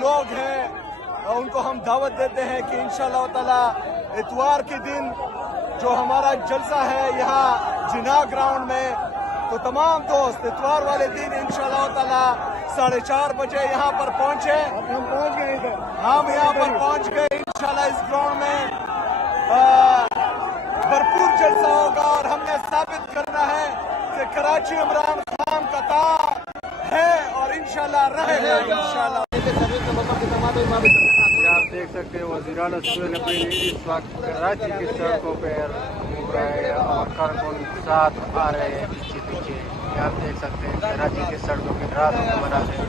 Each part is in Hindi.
लोग हैं उनको हम दावत देते हैं कि इंशाअल्लाह ताला इतवार के दिन जो हमारा जलसा है यहाँ जिना ग्राउंड में, तो तमाम दोस्त इतवार वाले दिन इंशाअल्लाह ताला 4:30 बजे यहाँ पर पहुंचे। हम पहुंच गए इधर, हम यहाँ पर पहुंच गए। इंशाअल्लाह इस ग्राउंड में भरपूर जलसा होगा और हमने साबित करना है कि कराची इमरान खान का ताज है और इंशाअल्लाह रहेगा। इंशाअल्लाह आप देख सकते हैं वज़ीर-ए-आला सुहेल अपनी इस वक्त कराची की सड़कों पर घूम रहे हैं और कारकुन साथ आ रहे हैं पीछे पीछे। आप देख सकते हैं कराची की सड़कों के रातों को बना रहे हैं।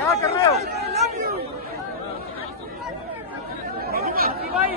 क्या कर रहे हो? भाई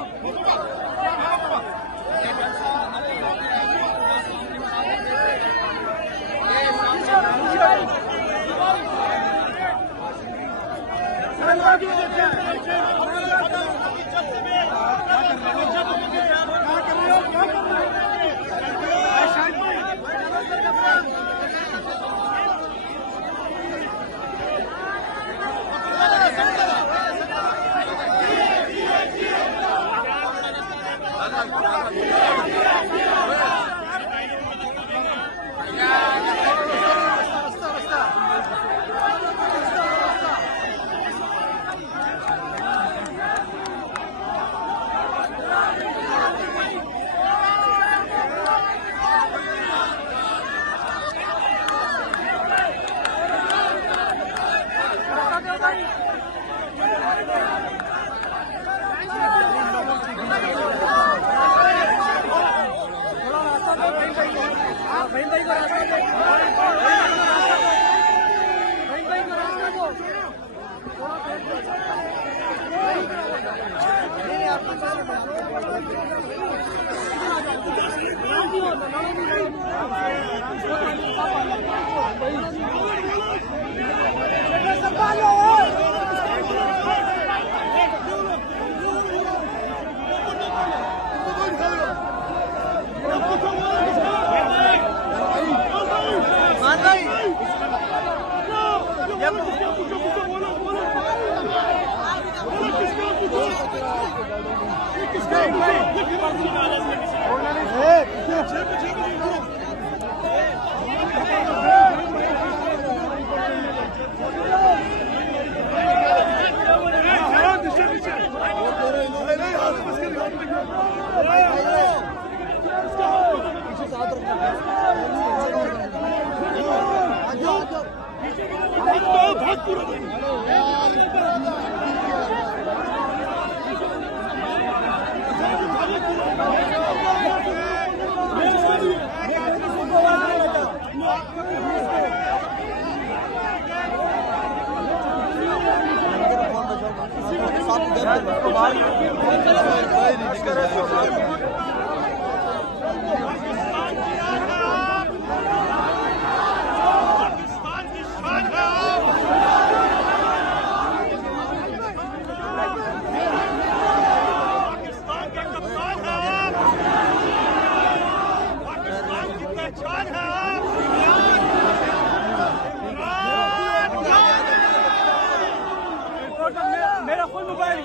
मेरा कोई मोबाइल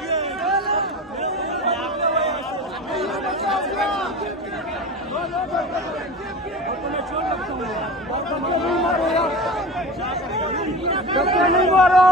नहीं मारो।